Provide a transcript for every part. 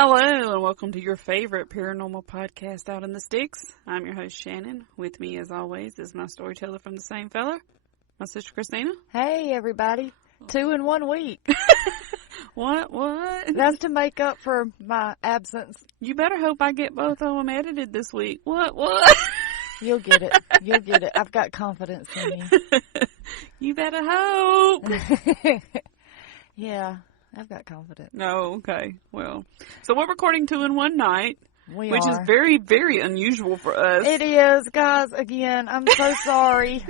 Hello, and welcome to your favorite paranormal podcast out in the sticks. I'm your host, Shannon. With me, as always, is my storyteller from the same fella, my sister, Christina. Hey, everybody. 2 in 1 week. What? That's to make up for my absence. You better hope I get both of them edited this week. What? You'll get it. You'll get it. I've got confidence in you. You better hope. Yeah, I've got confidence. No, okay. Well, so we're recording 2 in 1 night. Which are. Is very, very unusual for us. It is, guys. Again, I'm so sorry.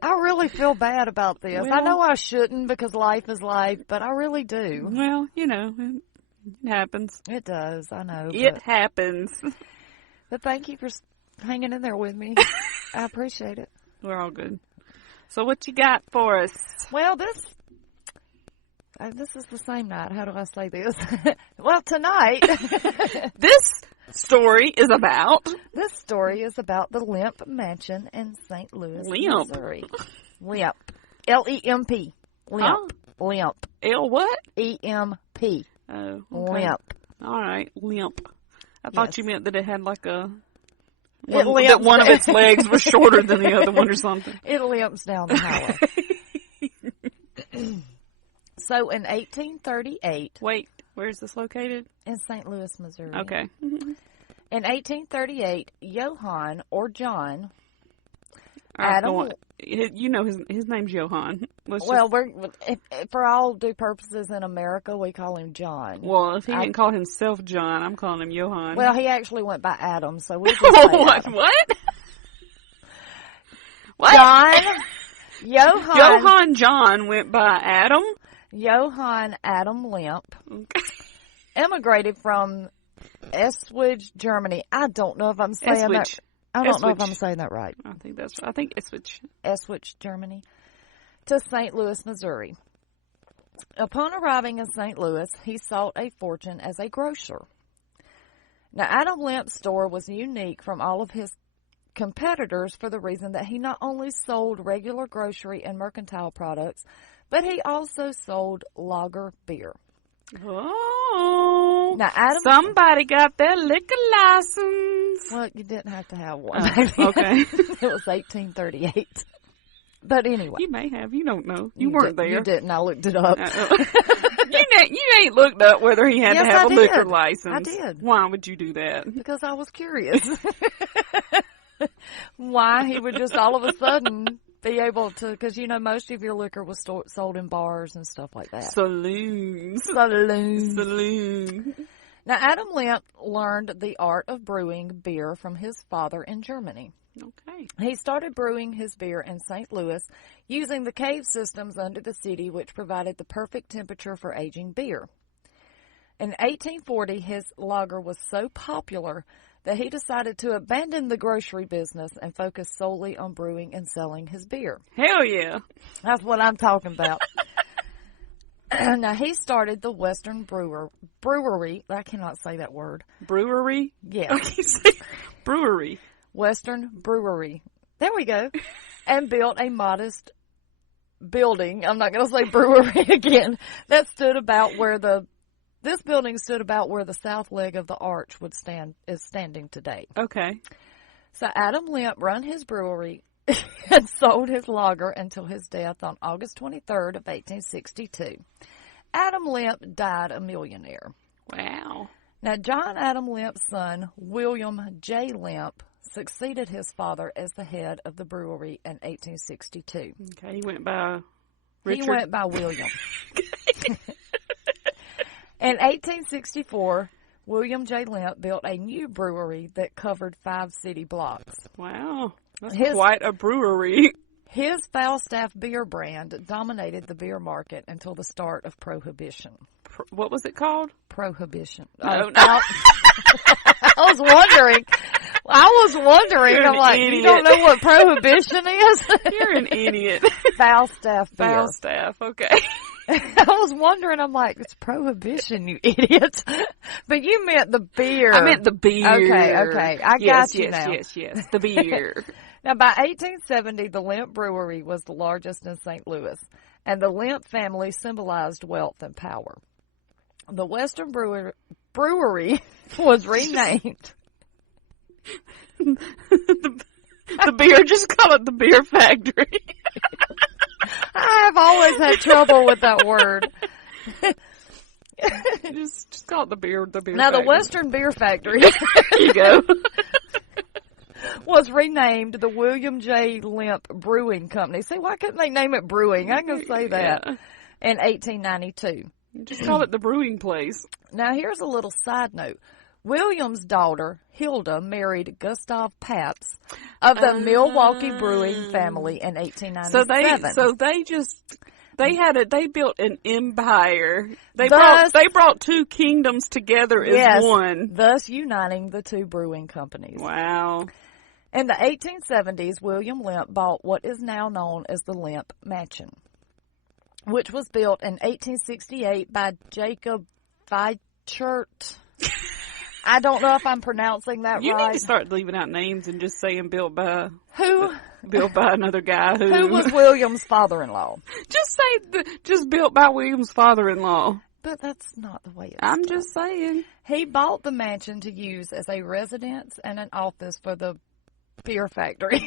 I really feel bad about this. Well, I know I shouldn't because life is life, but I really do. Well, you know, it happens. It does. I know. It happens. But thank you for hanging in there with me. I appreciate it. We're all good. So what you got for us? Well, this is the same night. How do I say this? Well, tonight. This story is about the Lemp Mansion in St. Louis, Lemp. Missouri. Lemp. L-E-M-P. Lemp. Huh? Lemp. L what? E-M-P. Oh, okay. Lemp. All right, limp. I thought you meant that it had like that limps. one of its legs was shorter than the other one or something. It limps down the highway. So in 1838... Wait, where is this located? In St. Louis, Missouri. Okay. In 1838, Johann, or John... You know his name's Johann. For all due purposes in America, we call him John. Well, if he didn't call himself John, I'm calling him Johann. Well, he actually went by Adam, so we'll just say Adam. What? John. Johann John went by Adam. Johann Adam Lemp Okay. immigrated from Eswich, Germany. I don't know if I'm saying that. I don't know if I'm saying that right. I think Eswich. Eswich, Germany, to St. Louis, Missouri. Upon arriving in St. Louis, he sought a fortune as a grocer. Now, Adam Lemp's store was unique from all of his competitors for the reason that he not only sold regular grocery and mercantile products, but he also sold lager beer. Oh, now, somebody got their liquor license. Well, you didn't have to have one. Okay. It was 1838. But anyway. You may have. You don't know. You weren't there. You didn't. I looked it up. You ain't looked up whether he had to have a liquor license. I did. Why would you do that? Because I was curious. Why he would just all of a sudden be able to, because you know most of your liquor was sold in bars and stuff like that. Saloons. Now, Adam Lemp learned the art of brewing beer from his father in Germany. Okay. He started brewing his beer in St. Louis using the cave systems under the city, which provided the perfect temperature for aging beer. In 1840, his lager was so popular that he decided to abandon the grocery business and focus solely on brewing and selling his beer. Hell yeah. That's what I'm talking about. Now, he started the Western Brewery. I cannot say that word. Brewery? Yeah. Okay, say brewery. Western Brewery. There we go. And built a modest building. I'm not going to say brewery again. This building stood about where the south leg of the arch is standing today. Okay. So Adam Lemp ran his brewery and sold his lager until his death on August 23rd of 1862. Adam Lemp died a millionaire. Wow. Now, John Adam Lemp's son, William J. Lemp, succeeded his father as the head of the brewery in 1862. Okay, he went by Richard. He went by William. In 1864, William J. Lemp built a new brewery that covered 5 city blocks. Wow. That's quite a brewery. His Falstaff beer brand dominated the beer market until the start of Prohibition. What was it called? Prohibition. No. I was wondering. You're I'm like, idiot. You don't know what Prohibition is? You're an idiot. Falstaff beer. Falstaff, okay. I was wondering, I'm like, it's Prohibition, you idiot. But you meant the beer. I meant the beer. Okay. I got you now. Yes, the beer. Now, by 1870, the Lemp Brewery was the largest in St. Louis, and the Lemp family symbolized wealth and power. The Western Brewery was renamed. the beer, just call it the Beer Factory. I have always had trouble with that word. just call it the beer Now, factory. the Western Beer Factory. There you go. Was renamed the William J. Lemp Brewing Company. See, why couldn't they name it Brewing? I can say that. Yeah. In 1892. Just call it the brewing place. Now, here's a little side note. William's daughter, Hilda, married Gustav Pabst of the Milwaukee Brewing family in 1897. They built an empire. They Thus- brought two kingdoms together as one. Thus uniting the two brewing companies. Wow. In the 1870s, William Lemp bought what is now known as the Lemp Mansion, which was built in 1868 by Jacob Weichert. I don't know if I'm pronouncing that You right. need to start leaving out names and just saying built by another guy who was William's father-in-law. Just built by William's father-in-law. But that's not the way it's I'm done. just saying. He bought the mansion to use as a residence and an office for the beer factory.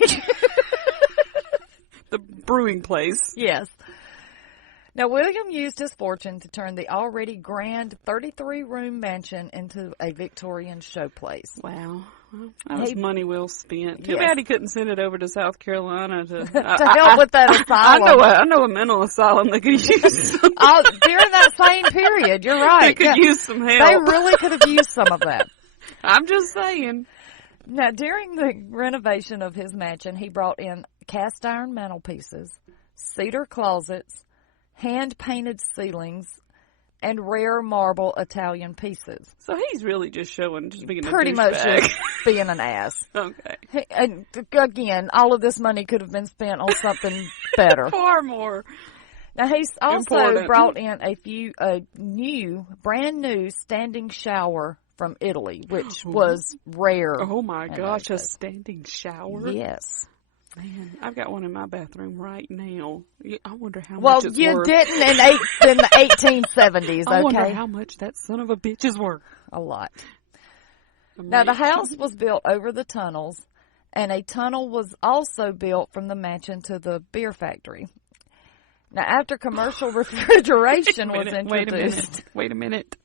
The brewing place. Yes. Now, William used his fortune to turn the already grand 33-room mansion into a Victorian showplace. Wow. Well, that was money well spent. Too Yes. bad he couldn't send it over to South Carolina to help with that asylum. I know a mental asylum that could use some, During that same period, you're right. that could use some help. They really could have used some of that. I'm just saying. Now, during the renovation of his mansion, he brought in cast iron mantelpieces, cedar closets, hand-painted ceilings, and rare marble Italian pieces. So he's really just being Pretty a much douchebag. just being an ass. Okay. And again, all of this money could have been spent on something better. Far more. Now, he's also Important. brought in a brand new standing shower from Italy, which was rare. Oh my in gosh, those a days. standing shower? Yes. Man, I've got one in my bathroom right now. I wonder how Well, much it's you worth. didn't in the 1870s, I wonder okay? how much that son of a bitch is worth. A lot. Now, the house was built over the tunnels, and a tunnel was also built from the mansion to the beer factory. Now, after commercial refrigeration was introduced. Wait a minute.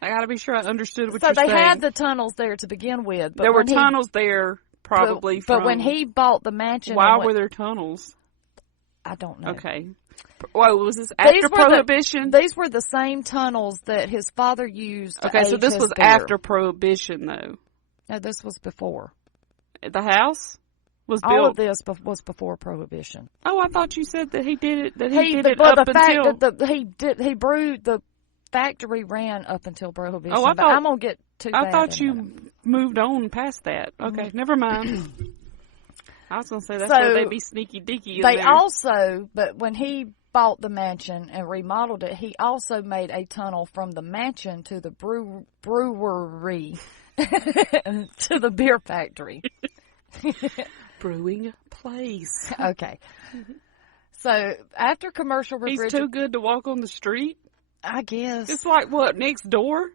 I gotta be sure I understood what So you're saying. they had the tunnels there to begin with. But there were when tunnels there, probably. But when he bought the mansion... Why were there tunnels? I don't know. Okay. Well, was this after Prohibition? These were the same tunnels that his father used to Okay, so age this his was beer. after Prohibition, though. No, this was before. The house was built. All of this was before Prohibition. Oh, I thought you said that he did it. That He brewed the factory ran up until Prohibition. Oh, I but thought, I'm gonna get to that. I thought in a you minute. moved on past that. Okay, never mind. I was gonna say that's So, where they be sneaky deaky. They also, but when he bought the mansion and remodeled it, he also made a tunnel from the mansion to the brewery to the beer factory. Brewing place. Okay. So after commercial He's refrigeration, too good to walk on the street. I guess It's like what, next door?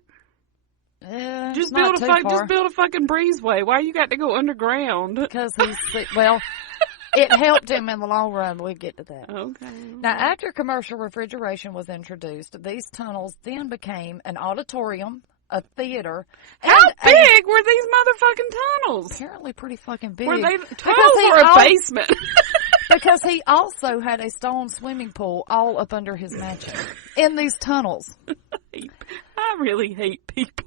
Just build a fucking breezeway. Why you got to go underground? Because it helped him in the long run. We'll get to that. Okay. Now, after commercial refrigeration was introduced, these tunnels then became an auditorium, a theater. How big were these motherfucking tunnels? Apparently pretty fucking big. Were they tunnels or a basement? Because he also had a stone swimming pool all up under his mansion in these tunnels. I really hate people.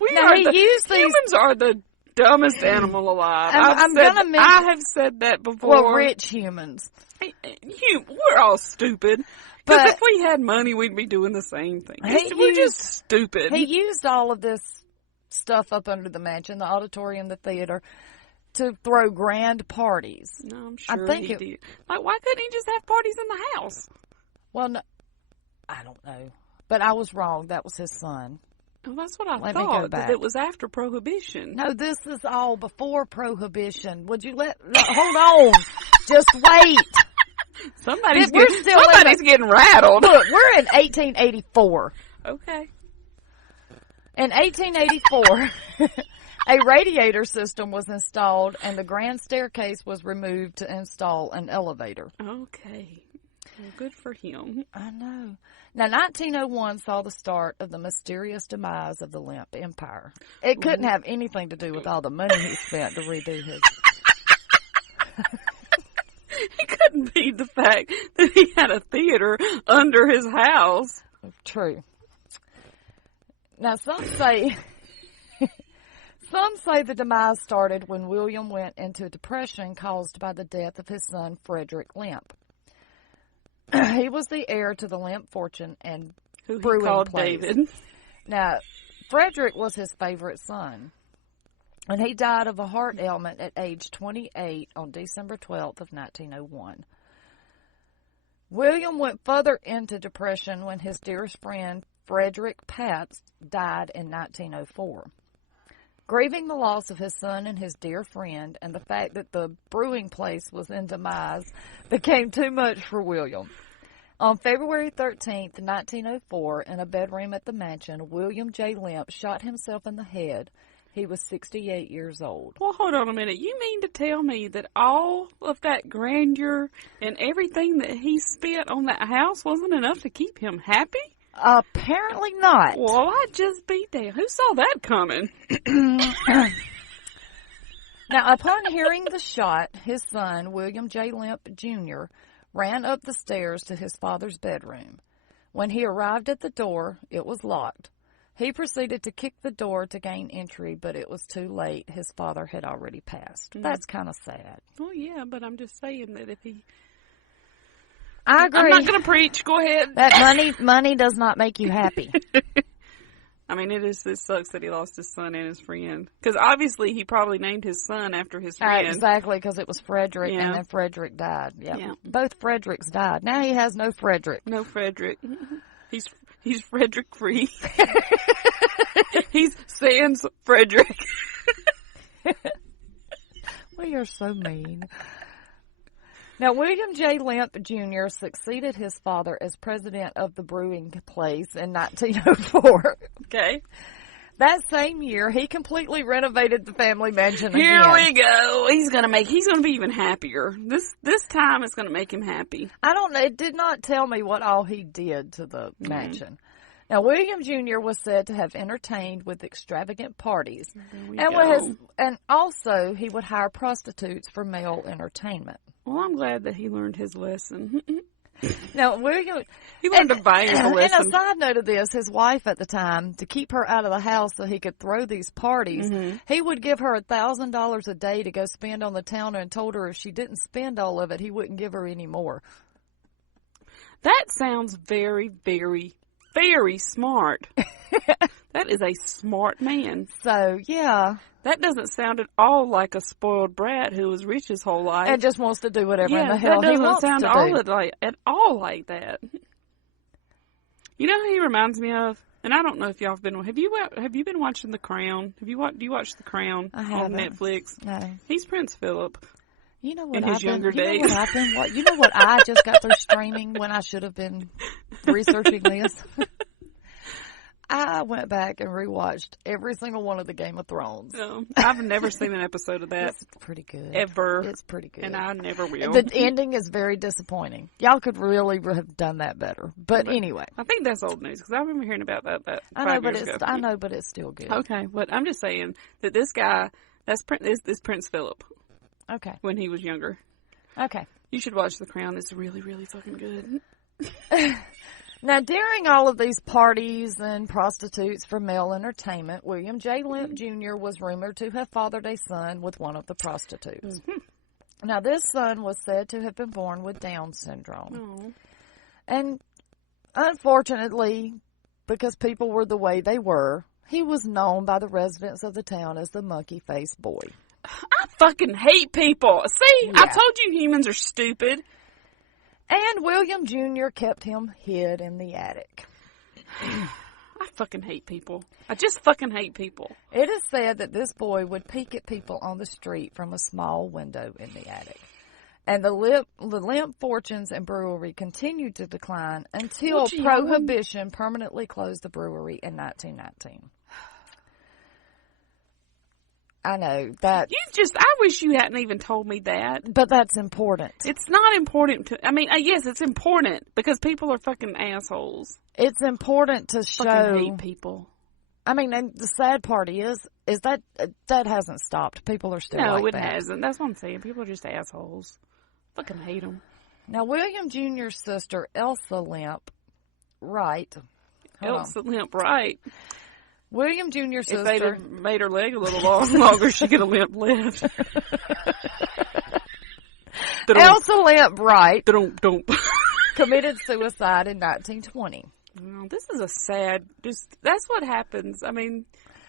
Humans are the dumbest animal alive. I have said that before. Well, rich humans. We're all stupid. Because if we had money, we'd be doing the same thing. We're just stupid. He used all of this stuff up under the mansion, the auditorium, the theater, to throw grand parties. No, I'm sure he did. Like, why couldn't he just have parties in the house? Well, no, I don't know. But I was wrong. That was his son. Well, that's what I Let me go thought. back. That it was after Prohibition. No, this is all before Prohibition. Would you hold on. Just wait. Somebody's getting rattled. Look, we're in 1884. Okay. In 1884, a radiator system was installed and the grand staircase was removed to install an elevator. Okay. Well, good for him. I know. Now, 1901 saw the start of the mysterious demise of the Lemp Empire. It couldn't have anything to do with all the money he spent to redo his... It couldn't be the fact that he had a theater under his house. True. Now, some say the demise started when William went into a depression caused by the death of his son, Frederick Lemp. He was the heir to the Lemp fortune and Who brewing he called place. David. Now, Frederick was his favorite son, and he died of a heart ailment at age 28 on December 12th of 1901. William went further into depression when his dearest friend, Frederick Patz, died in 1904. Grieving the loss of his son and his dear friend and the fact that the brewing place was in demise became too much for William. On February 13th, 1904, in a bedroom at the mansion, William J. Lemp shot himself in the head. He was 68 years old. Well, hold on a minute. You mean to tell me that all of that grandeur and everything that he spent on that house wasn't enough to keep him happy? Apparently not. Well, I'd just be there. Who saw that coming? Now, upon hearing the shot, his son, William J. Lemp, Jr., ran up the stairs to his father's bedroom. When he arrived at the door, it was locked. He proceeded to kick the door to gain entry, but it was too late. His father had already passed. That's kind of sad. Well, yeah, but I'm just saying that if he... I agree. I'm not going to preach. Go ahead. That money does not make you happy. I mean, it sucks that he lost his son and his friend. Because obviously he probably named his son after his friend. Exactly, because it was Frederick, and then Frederick died. Yep. Yeah. Both Fredericks died. Now he has no Frederick. No Frederick. He's Frederick free. He's sans Frederick. We are so mean. Now, William J. Lemp, Jr. succeeded his father as president of the brewing place in 1904. Okay. That same year, he completely renovated the family mansion again. Here we go. He's gonna be even happier. This time it's gonna make him happy. I don't know. It did not tell me what all he did to the mansion. Now, William Jr. was said to have entertained with extravagant parties, and also he would hire prostitutes for male entertainment. Well, I'm glad that he learned his lesson. Now, William... He learned a valuable lesson. And a side note of this, his wife at the time, to keep her out of the house so he could throw these parties, he would give her $1,000 a day to go spend on the town and told her if she didn't spend all of it, he wouldn't give her any more. That sounds very, very, very smart. That is a smart man. So, yeah. That doesn't sound at all like a spoiled brat who was rich his whole life. And just wants to do whatever in the hell he wants to do. That doesn't sound at all like that. You know who he reminds me of? And I don't know if y'all have been. Have you been watching The Crown? Do you watch The Crown on Netflix? No. He's Prince Philip. You know what in his younger days. You know what I just got through streaming when I should have been researching this? I went back and rewatched every single one of the Game of Thrones. I've never seen an episode of that. It's pretty good. Ever. It's pretty good. And I never will. The ending is very disappointing. Y'all could really have done that better. But anyway. I think that's old news because I remember hearing about that 5 years ago. I know, but it's still good. Okay, but I'm just saying that this guy, is Prince Philip. Okay. When he was younger. Okay. You should watch The Crown. It's really, really fucking good. Now, during all of these parties and prostitutes for male entertainment, William J. Lemp Jr. was rumored to have fathered a son with one of the prostitutes. Now, this son was said to have been born with Down syndrome. And unfortunately, because people were the way they were, he was known by the residents of the town as the monkey-faced boy. I fucking hate people. See, I told you humans are stupid. And William Jr. kept him hid in the attic. I fucking hate people. I just fucking hate people. It is said that this boy would peek at people on the street from a small window in the attic. And the Lemp fortunes and brewery continued to decline until Prohibition permanently closed the brewery in 1919. I know that. I wish you hadn't even told me that. But that's important. It's not important to, yes, it's important because people are fucking assholes. It's important to show. Fucking hate people. And the sad part is that hasn't stopped. People are still like that. No, it hasn't. That's what I'm saying. People are just assholes. Fucking hate them. Now, William Jr.'s sister, Elsa Lemp Wright. Lemp Wright. William Jr.'s sister. If they'd have made her leg a little longer, she could have limped left. Elsa Lemp Wright committed suicide in 1920. This is a sad. That's what happens.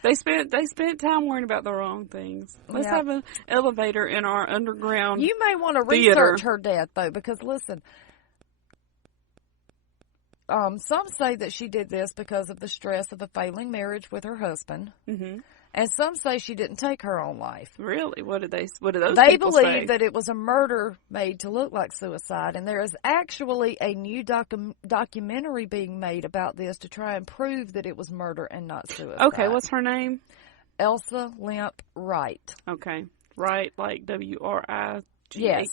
They spent time worrying about the wrong things. Let's have an elevator in our underground. You may want to theater. research her death though, because listen. Some say that she did this because of the stress of a failing marriage with her husband, and some say she didn't take her own life. Really? What did those They people say? believe that it was a murder made to look like suicide, and there is actually a new documentary being made about this to try and prove that it was murder and not suicide. Okay, what's her name? Elsa Lemp Wright. Okay, Wright, like Wright. Yes.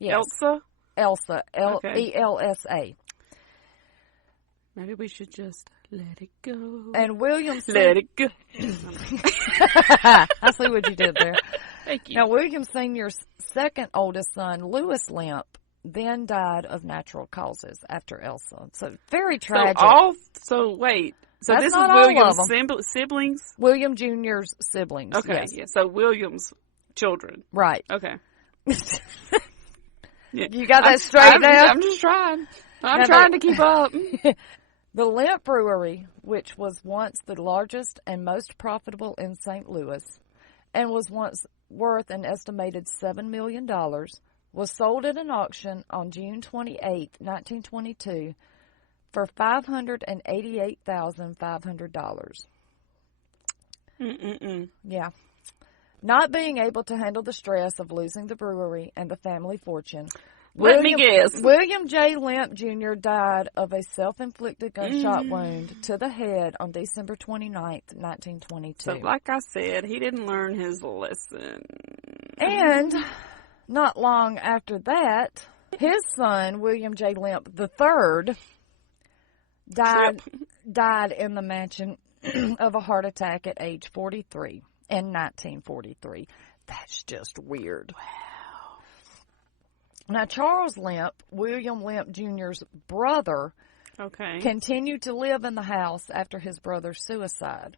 Elsa, Elsa. Maybe we should just let it go. And William let it go. I see what you did there. Thank you. Now, William Sr.'s second oldest son, Louis Lemp, then died of natural causes after Elsa. So, very tragic. So wait. So That's this not is William's all of them. Siblings? William Jr.'s siblings. Okay, yes. yeah. So William's children. Right. Okay. Yeah. You got that straight now? I'm just trying. I'm trying to keep up. The Lemp Brewery, which was once the largest and most profitable in St. Louis and was once worth an estimated $7 million, was sold at an auction on June 28, 1922 for $588,500. Yeah. Not being able to handle the stress of losing the brewery and the family fortune, Let me guess. William J. Lemp Jr. died of a self-inflicted gunshot wound to the head on December 29th, 1922. So, like I said, he didn't learn his lesson. And not long after that, his son, William J. Lemp III, died in the mansion of a heart attack at age 43 in 1943. That's just weird. Wow. Now, Charles Lemp, William Lemp Jr.'s brother, continued to live in the house after his brother's suicide.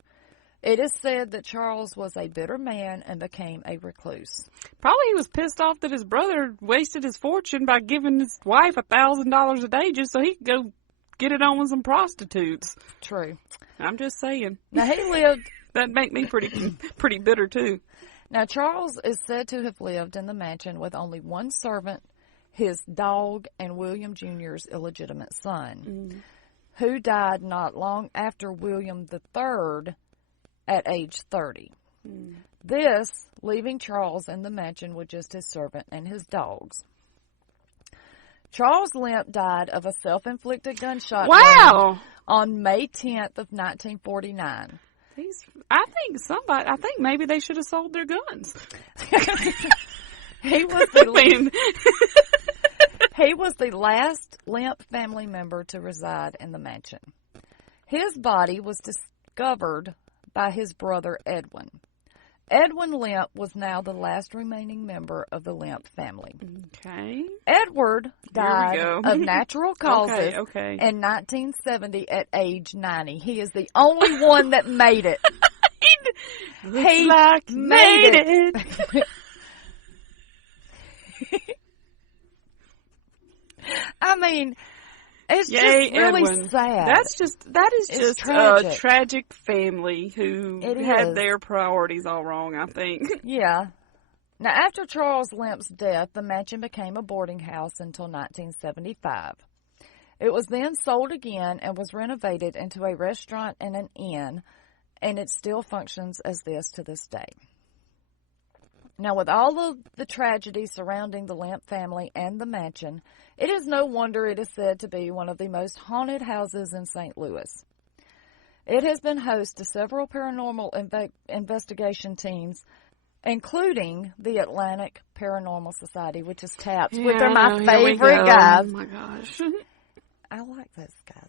It is said that Charles was a bitter man and became a recluse. Probably he was pissed off that his brother wasted his fortune by giving his wife $1,000 a day just so he could go get it on with some prostitutes. True. I'm just saying. Now, he lived... That'd make me pretty bitter, too. Now, Charles is said to have lived in the mansion with only one servant, his dog, and William Jr.'s illegitimate son, who died not long after William III at age 30. This, leaving Charles in the mansion with just his servant and his dogs. Charles Lemp died of a self-inflicted gunshot wound on May 10th of 1949. I think maybe they should have sold their guns. He was the last Lemp family member to reside in the mansion. His body was discovered by his brother Edwin. Edwin Lemp was now the last remaining member of the Lemp family. Okay. Edward died of natural causes in 1970 at age 90. He is the only one that made it. He made it. I mean, it's just really Edwin. sad. That is just tragic. A tragic family who had their priorities all wrong, I think. Yeah. Now, after Charles Lemp's death, the mansion became a boarding house until 1975. It was then sold again and was renovated into a restaurant and an inn, and it still functions as this to this day. Now, with all of the tragedy surrounding the Lemp family and the mansion, it is no wonder it is said to be one of the most haunted houses in St. Louis. It has been host to several paranormal investigation teams, including the Atlantic Paranormal Society, which is TAPS, which are my favorite guys. Oh, my gosh. I like those guys.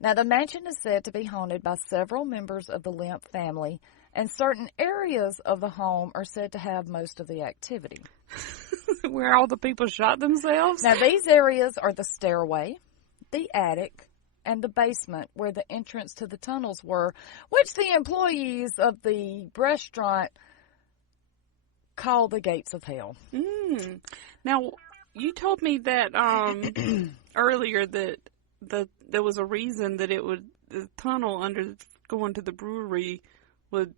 Now, the mansion is said to be haunted by several members of the Lemp family, and certain areas of the home are said to have most of the activity. Where all the people shot themselves? Now, these areas are the stairway, the attic, and the basement where the entrance to the tunnels were, which the employees of the restaurant call the gates of hell. Now, you told me that earlier that there was a reason that the tunnel under going to the brewery would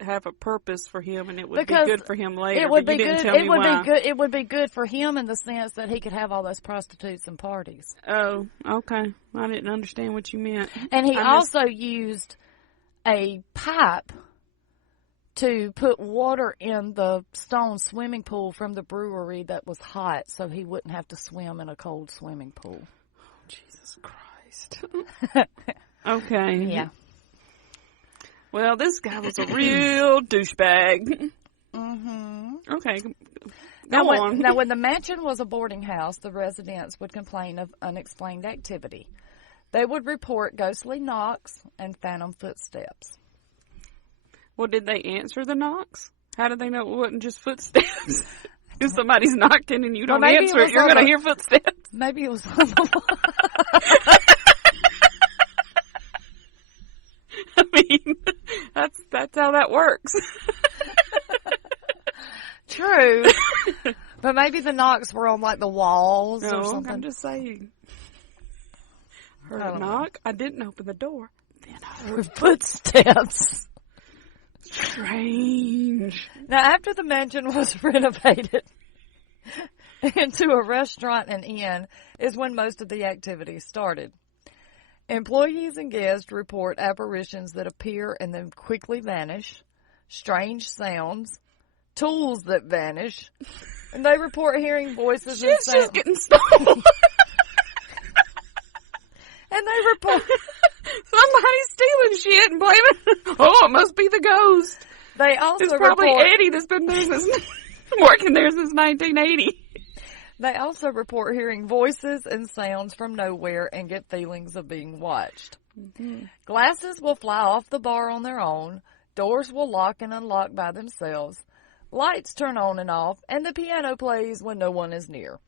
have a purpose for him, and it would be good for him later. It would but be you didn't good. Tell it me would why. be good. It would be good for him in the sense that he could have all those prostitutes and parties. Oh, okay. I didn't understand what you meant. And he also used a pipe to put water in the stone swimming pool from the brewery that was hot, so he wouldn't have to swim in a cold swimming pool. Oh, Jesus Christ. Okay. Yeah. Well, this guy was a real douchebag. Okay. Go on. Now, when the mansion was a boarding house, the residents would complain of unexplained activity. They would report ghostly knocks and phantom footsteps. Well, did they answer the knocks? How did they know it wasn't just footsteps? If somebody's knocked in and you don't answer it, you're going to hear footsteps. Maybe it was on the I mean, that's how that works. True. But maybe the knocks were on, like, the walls or something. I'm just saying. Heard a knock. I didn't open the door. Then I heard footsteps. Strange. Now, after the mansion was renovated into a restaurant and inn is when most of the activity started. Employees and guests report apparitions that appear and then quickly vanish, strange sounds, tools that vanish, and they report hearing voices and sounds. She's just getting stolen. And they report somebody's stealing shit and blaming. Oh, it must be the ghost. They also it's probably Eddie that's been there since working there since 1980. They also report hearing voices and sounds from nowhere and get feelings of being watched. Glasses will fly off the bar on their own. Doors will lock and unlock by themselves. Lights turn on and off, and the piano plays when no one is near.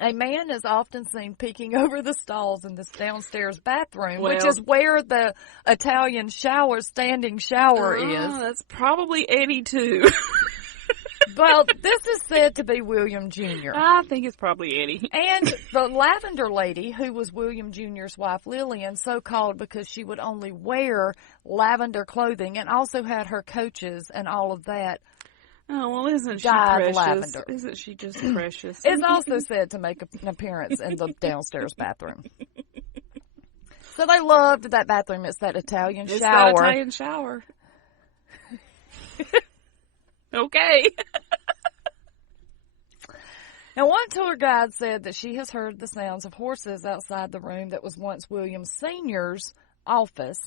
A man is often seen peeking over the stalls in this downstairs bathroom, which is where the Italian standing shower is. That's probably Eddie, too. Well, this is said to be William Jr. I think it's probably Eddie. And the Lavender Lady, who was William Jr.'s wife, Lillian, so called because she would only wear lavender clothing and also had her coaches and all of that. Oh, well, isn't she dyed precious? Lavender. Isn't she just precious? It's also said to make an appearance in the downstairs bathroom. So they loved that bathroom. It's that Italian shower. It's that Italian shower. Okay. Now, one tour guide said that she has heard the sounds of horses outside the room that was once William Sr.'s office.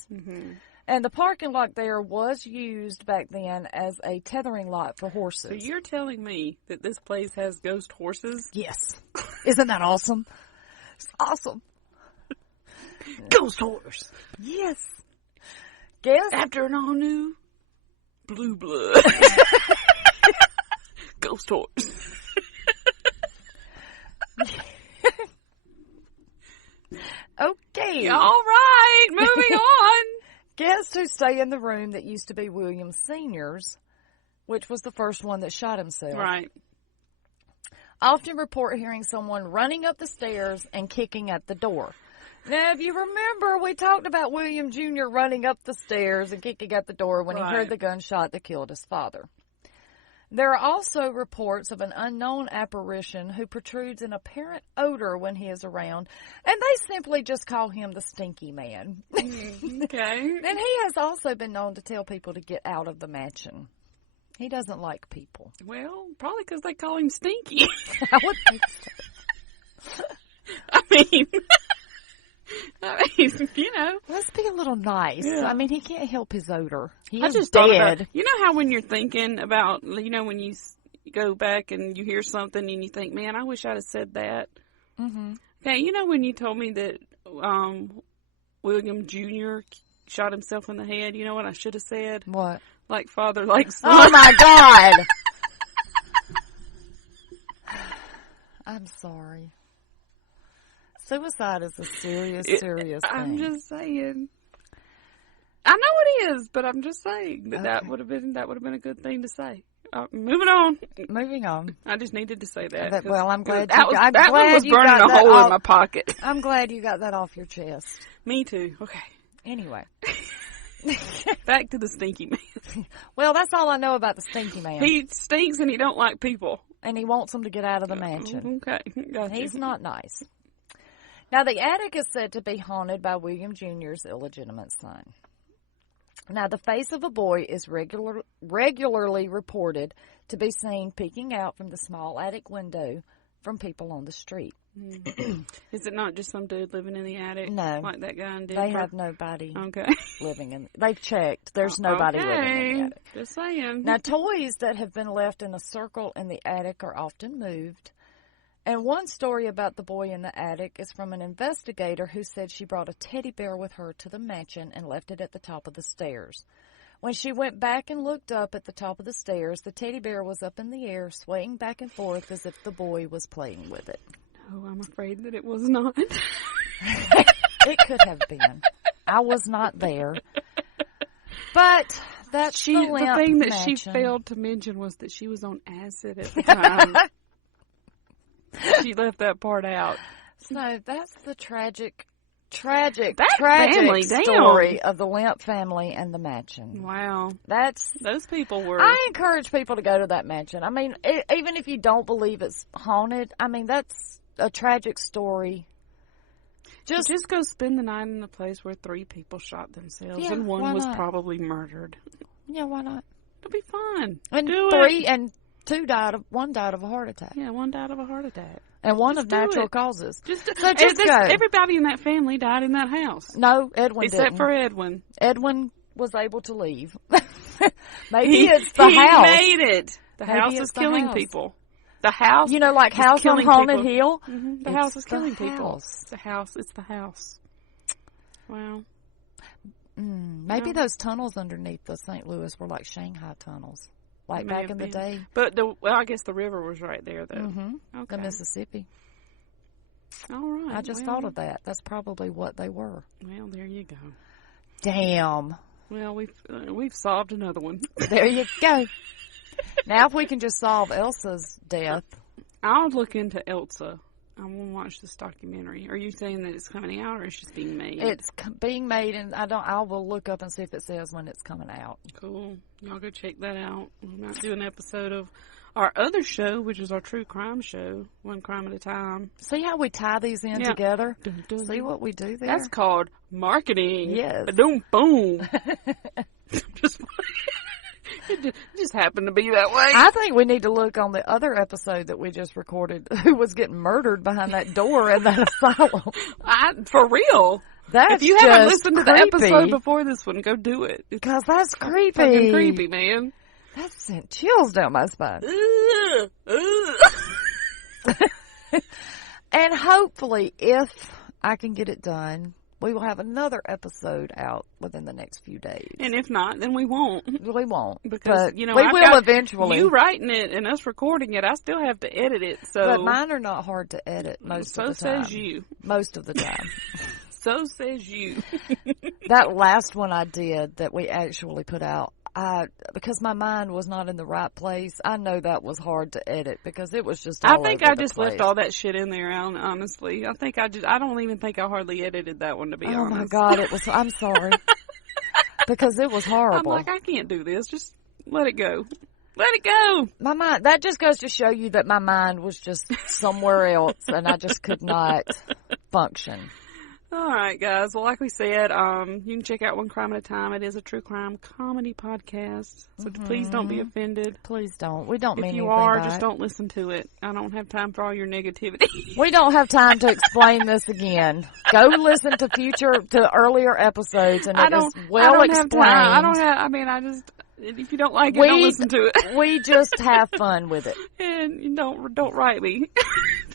And the parking lot there was used back then as a tethering lot for horses. So you're telling me that this place has ghost horses? Yes. Isn't that awesome? It's awesome. Ghost horse. Yes. Guess after an all new blue blood. Ghost horse. Okay. All right. Moving on. Guests who stay in the room that used to be William Sr.'s, which was the first one that shot himself. Right. Often report hearing someone running up the stairs and kicking at the door. Now, if you remember, we talked about William Jr. running up the stairs and kicking at the door when he heard the gunshot that killed his father. There are also reports of an unknown apparition who protrudes an apparent odor when he is around, and they simply just call him the Stinky Man. Okay. And he has also been known to tell people to get out of the mansion. He doesn't like people. Well, probably because they call him Stinky. I would think so. I mean, you know. Let's be a little nice. Yeah. I mean, he can't help his odor. He I is just thought dead. about, you know how when you're thinking about, you know, when you go back and you hear something and you think, man, I wish I'd have said that. Mm-hmm. Okay, you know when you told me that William Jr. shot himself in the head, you know what I should have said? What? Like father, like son. Oh, my God. I'm sorry. Suicide is a serious thing. I'm just saying. I know it is, but I'm just saying that that would have been a good thing to say. Moving on. Moving on. I just needed to say that. Well, I'm glad that one was burning a hole in my pocket. I'm glad you got that off your chest. Me too. Okay. Anyway. Back to the Stinky Man. Well, that's all I know about the Stinky Man. He stinks and he don't like people. And he wants them to get out of the mansion. Okay. Gotcha. He's not nice. Now, the attic is said to be haunted by William Jr.'s illegitimate son. Now, the face of a boy is regularly reported to be seen peeking out from the small attic window from people on the street. Is it not just some dude living in the attic? No. Like that guy in Denver? They have nobody okay. living in. They've checked. There's nobody living in the attic. Just saying. Now, toys that have been left in a circle in the attic are often moved. And one story about the boy in the attic is from an investigator who said she brought a teddy bear with her to the mansion and left it at the top of the stairs. When she went back and looked up at the top of the stairs, the teddy bear was up in the air, swaying back and forth as if the boy was playing with it. Oh, I'm afraid that it was not. It could have been. I was not there. But that's the thing that mansion. she failed to mention was that she was on acid at the time. She left that part out. So that's the tragic family, story of the Lemp family and the mansion. Wow. Those people were... I encourage people to go to that mansion. I mean, even if you don't believe it's haunted, I mean, that's a tragic story. Just go spend the night in a place where 3 people shot themselves and one was probably murdered. Yeah, why not? It'll be fun. And one died of a heart attack. Yeah, one died of a heart attack. And one of natural causes. Just go. Everybody in that family died in that house. No, Edwin didn't. Except for Edwin. Edwin was able to leave. Maybe it's the house. He made it. The house is killing people. The house. You know, like House on Haunted Hill? Mm-hmm. The house is killing people. It's the house. Wow. Maybe those tunnels underneath the St. Louis were like Shanghai tunnels. Like back in the day. But I guess the river was right there, though. Mm-hmm. Okay. The Mississippi. All right. I just thought of that. That's probably what they were. Well, there you go. Damn. Well, we've solved another one. There you go. Now, if we can just solve Elsa's death. I'll look into Elsa. I want to watch this documentary. Are you saying that it's coming out or it's just being made? It's being made, and I will look up and see if it says when it's coming out. Cool. Y'all go check that out. We might do an episode of our other show, which is our true crime show, One Crime at a Time. See how we tie these in together? Dun, dun, see what we do there? That's called marketing. Yes. Boom, boom. It just happened to be that way. I think we need to look on the other episode that we just recorded, who was getting murdered behind that door in that asylum. For real. That's if you haven't listened to the creepy. episode before this one, go do it. Because that's creepy. Fucking creepy, man. That sent chills down my spine. And hopefully, if I can get it done, we will have another episode out within the next few days. And if not, then we won't. We won't. Because, we will eventually. You writing it and us recording it, I still have to edit it. So. But mine are not hard to edit most of the time. So says you. Most of the time. So says you. That last one I did that we actually put out, because my mind was not in the right place, I know that was hard to edit because it was just all over the place. I just left all that shit in there, honestly. I don't even think I hardly edited that one, to be honest. Oh my God, I'm sorry. Because it was horrible. I'm like, I can't do this. Just let it go. Let it go. My mind, that just goes to show you that my mind was just somewhere else and I just could not function. All right, guys. Well, like we said, you can check out One Crime at a Time. It is a true crime comedy podcast. So please don't be offended. Please don't. We don't mean anything. If you anything are, by just it. don't listen to it. I don't have time for all your negativity. We don't have time to explain this again. Go listen to earlier episodes, and it is well explained. I don't have. I mean, I just. If you don't like it, don't listen to it. We just have fun with it. And you don't write me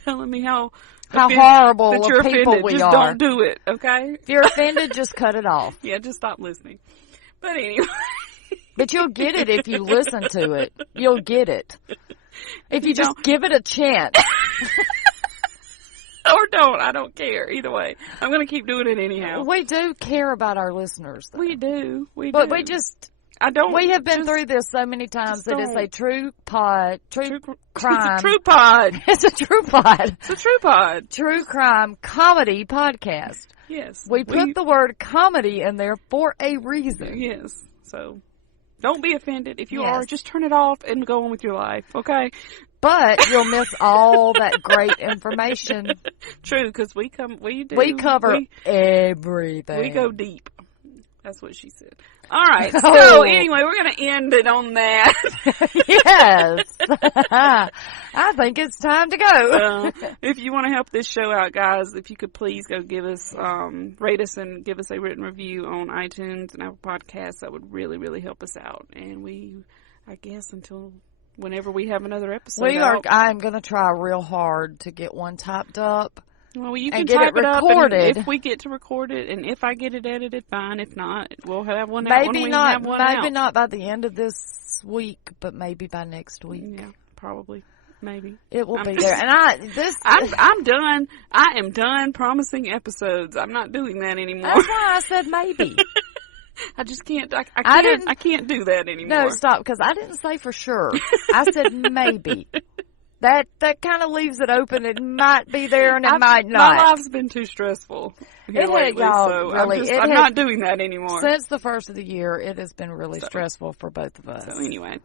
telling me how horrible that you're of people offended. we just are. Don't do it, okay? If you're offended, just cut it off. Yeah, just stop listening. But anyway. But you'll get it if you listen to it. You'll get it. If you just give it a chance. Or don't. I don't care. Either way. I'm going to keep doing it anyhow. We do care about our listeners, though. We do. But we just... We have been through this so many times that it's a true crime. It's a true pod. It's a true pod. It's a true pod. True crime comedy podcast. Yes. We put the word comedy in there for a reason. Yes. So don't be offended. If you are, just turn it off and go on with your life, okay? But you'll miss all that great information. True, because we cover everything. We go deep. That's what she said. All right. So anyway, we're going to end it on that. Yes. I think it's time to go. If you want to help this show out, guys, if you could please go give us, rate us and give us a written review on iTunes and Apple Podcasts, that would really, really help us out. And I guess until whenever we have another episode I'm going to try real hard to get one typed up. Well, you can get type it recorded. Up if we get to record it, and if I get it edited, fine. If not, we'll have one out. Maybe not by the end of this week, but maybe by next week. Yeah, probably, maybe it will be there. And I'm done. I am done promising episodes. I'm not doing that anymore. That's why I said maybe. I just can't. I can't do that anymore. No, stop, because I didn't say for sure. I said maybe. That kind of leaves it open. It might be there and it might not. My life's been too stressful lately, so I'm not doing that anymore. Since the first of the year, it has been really stressful for both of us. So anyway,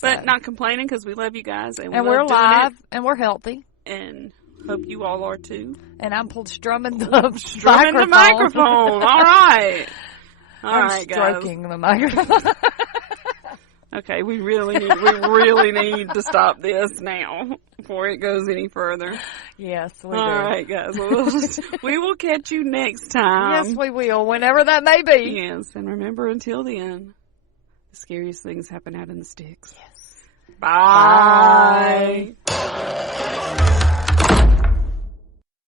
but not complaining because we love you guys. And we're live and we're healthy. And hope you all are too. And I'm strumming the microphone. All right. All right, guys. Stroking the microphone. Okay, we really need to stop this now before it goes any further. Yes, we do. All right, guys. We will catch you next time. Yes, we will, whenever that may be. Yes, and remember, until then, the scariest things happen out in the sticks. Yes. Bye. Bye.